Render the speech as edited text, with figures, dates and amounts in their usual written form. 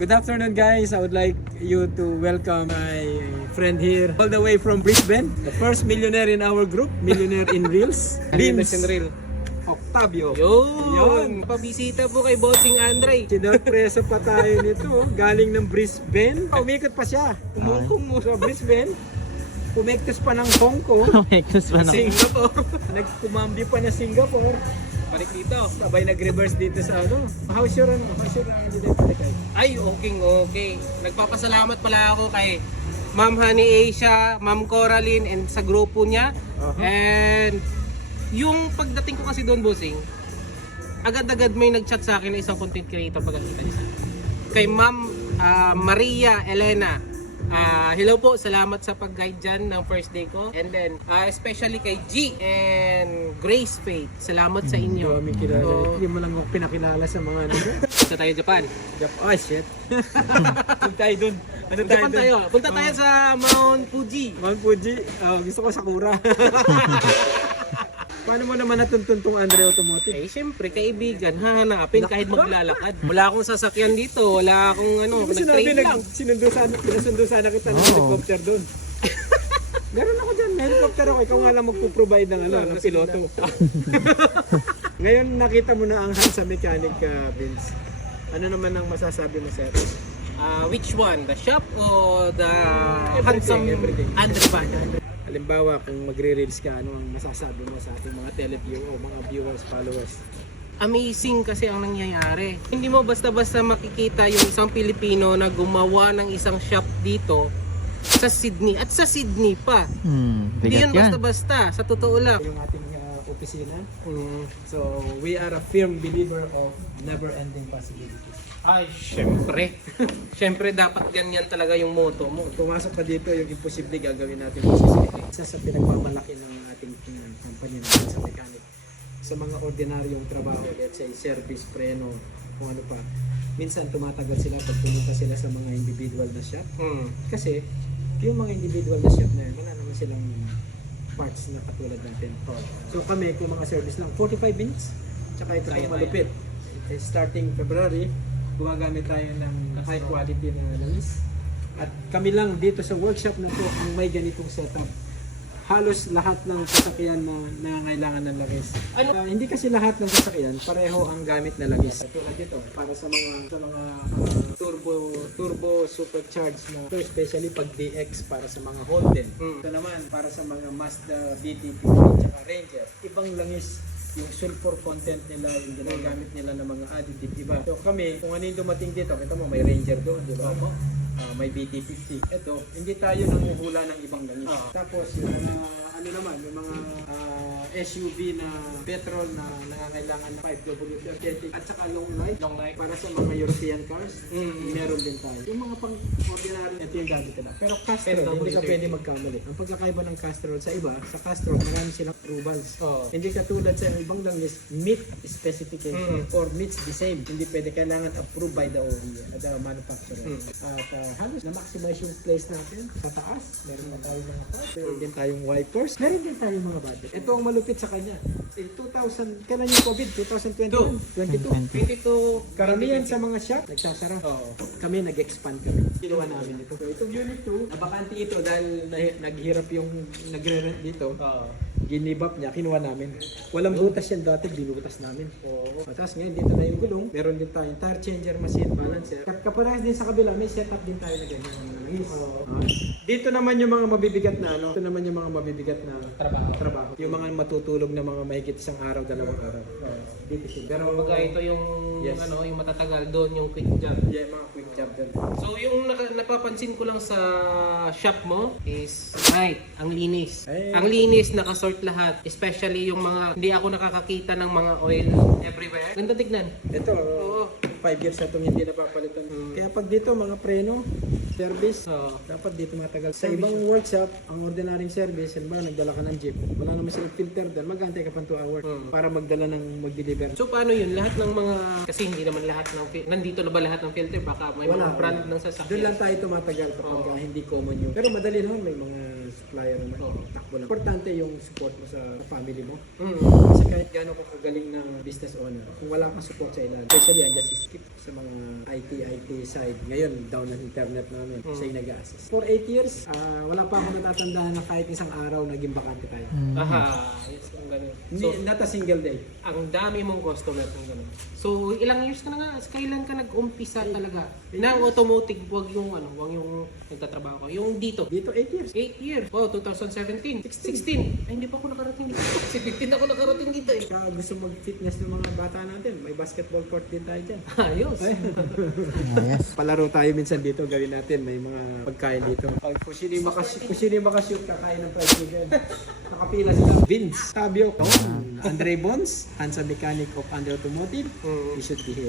Good afternoon guys. I would like you to welcome my friend here all the way from Brisbane. The first millionaire in our group, millionaire in reels. Beams and Real. Octavio. Yun! Pabisita po kay Bossing Andre. Sinurpreso pa tayo nito. Galing ng Brisbane. Umikot pa siya. Umungkong mo sa Brisbane. Pumektos pa ng Hong Kong. Pumektos pa na. Singapore. Nagkumambi pa na Singapore. Balik dito. Sabay nag-reverse dito sa ano. How's your identity? Ay, okay. Nagpapasalamat pala ako kay Ma'am Honey Asia, Ma'am Coraline, and sa grupo niya. And yung pagdating ko kasi doon, Bossing, agad-agad may nag-chat sa akin na isang content creator pagkakita niya. Kay Ma'am Maria Elena. Hello po, salamat sa pag-guide dyan ng first day ko. And then, especially kay G and Grace Faith. Salamat sa inyo. Hindi kilala. Hindi mo lang ako pinakilala sa mga ano. Punta tayo Japan. Oh shit. Punta tayo dun. Ano tayo Japan dun? tayo. Punta tayo sa Mount Fuji. Mount Fuji. Gusto ko Sakura. Paano mo naman natuntun tong Andre Automotive? Eh, syempre, kaibigan, hahanapin kahit maglalakad. Wala akong sasakyan dito, wala akong ano, nag-train lang. Sinundo sana kita ng helicopter doon. Meron ako dyan, may helicopter ako. Ikaw nga lang magpo-provide ng, ng piloto. Ngayon nakita mo na ang Hansa Mechanic, Vince. Ano naman ang masasabi mo sir? Which one? The shop or the Everything. Andre van? Halimbawa, kung magre-reels ka, ano ang masasabi mo sa ating mga teleview o mga viewers, followers? Amazing kasi ang nangyayari. Hindi mo basta-basta makikita yung isang Pilipino na gumawa ng isang shop dito sa Sydney. At sa Sydney pa. Hindi Bigat yun yan. basta-basta. Sa totoo lang. Yung ating opisina. So, we are a firm believer of never-ending possibilities. Ay, syempre. Syempre, dapat ganyan talaga yung motto mo. Pumasok pa dito yung imposible gagawin natin posibility. Isa sa pinagmamalaki ng ating company natin sa mechanic. Sa mga ordinaryong trabaho, let's say service, preno, kung ano pa. Minsan tumatagal sila pag pumunta sila sa mga individual na shop. Kasi yung mga individual na shop na yun, wala naman silang parts na katulad natin. So kami, kung mga service lang, 45 minutes. Tsaka ito ang malupit. Starting February, gumagamit tayo ng high quality na langis. At kami lang dito sa workshop na to ang may ganitong setup. Halos lahat ng sasakyan na nangangailangan ng langis. Hindi kasi lahat ng sasakyan pareho ang gamit na langis. Tulad dito, para sa mga turbo supercharged na ito, especially pag DX para sa mga Holden. Ito naman para sa mga Mazda BTP at Ranger. Ibang langis yung sulfur content nila, yung ginagamit nila ng mga additive, iba. So kami, kung ano yung dumating dito, kita mo may Ranger doon, di ba? May BT50. Ito, hindi tayo nanguhula ng ibang langis. Tapos yung mga, yung mga SUV na petrol na nangangailangan ng 5W30 at saka long life para sa mga European cars, meron din tayo. Yung mga pang-ordinary, ito yung gamit nila. Pero Castrol, hindi ka pwede magkamali. Ang pagkakaiba ng Castrol sa iba, sa Castrol, marami silang approvals. Hindi katulad sa ibang langis, meet specification or meets the same. Hindi pwede, kailangan approved by the OEM, the manufacturer. At halos na-maximize yung place natin sa taas. Meron na tayong mga parts, meron din tayong wipers, meron din tayong mga budget. Ito ang malupit sa kanya. 2000, kailan yung COVID? 2021? 22. Karamihan sa mga shop, nagsasara. Kami nag-expand kami. Ginawa namin ito. So, itong unit 2, nabakante ito dahil naghirap yung nagre-rent dito. Ginibap niya, kinuha namin. Walang butas yan dati, binutas namin. Tapos ngayon, dito na yung gulong. Meron din tayong tire changer, machine balancer. Kaparehas din sa kabila, may setup din tayo na ganyan. Dito naman yung mga mabibigat na ito naman yung mga mabibigat na trabaho. Yung mga matutulog na mga mahigit isang araw, dalawang araw. Dito sila. Pero Kumbaga ito yung yung matatagal doon, yung quick job. Yeah, mga quick job din. So yung napapansin ko lang sa shop mo is ang linis. Ang linis, nakasort lahat. Especially yung mga hindi ako nakakakita ng mga oil everywhere. Ganda tignan. Ito, 5 years na itong hindi napapalitan. Kaya pag dito mga preno, service, dapat dito matagal. Sa ibang workshop, ang ordinaryong service, halimbawa nagdala ka ng jeep, wala naman silang filter doon, mag-antay ka pa 2 hours para magdala ng mag-deliver. So paano yun? Lahat ng mga, kasi hindi naman lahat ng nandito na ba lahat ng filter? Baka may mga brand ng sasakyan. Doon lang tayo tumatagal kapag hindi common yung. Pero madali naman, may mga supplier naman. Takbo lang. Importante yung support mo sa family mo. Kasi kahit gaano ka kagaling ng business owner, kung wala kang support sa ilan, especially andyan si Skip. sa mga IT side. Ngayon, down ang internet namin. Siya yung nag-assist. For 8 years, wala pa ako natatandaan na kahit isang araw naging bakante tayo. Aha, yes, ang galing. So, Not a single day. ang dami mong customer ng ganun. So, ilang years ka na nga? Kailan ka nag-umpisa talaga? Na automotive, wag yung nagtatrabaho ka. Yung dito. Dito 8 years. 8 years. Oh, 2017. 16. Ay, hindi pa ako nakarating dito. 15 ako nakarating dito eh. Kaya gusto mag-fitness ng mga bata natin. May basketball court din tayo dyan. Ayos. Yes. Palaro tayo minsan dito, gawin natin. May mga pagkain dito. Kung sino yung makashoot, kakain ng fried chicken. Nakapila sila. Vince, Tabio, Andre Bones, Hansa Mechanic of Andre Automotive. You should be here.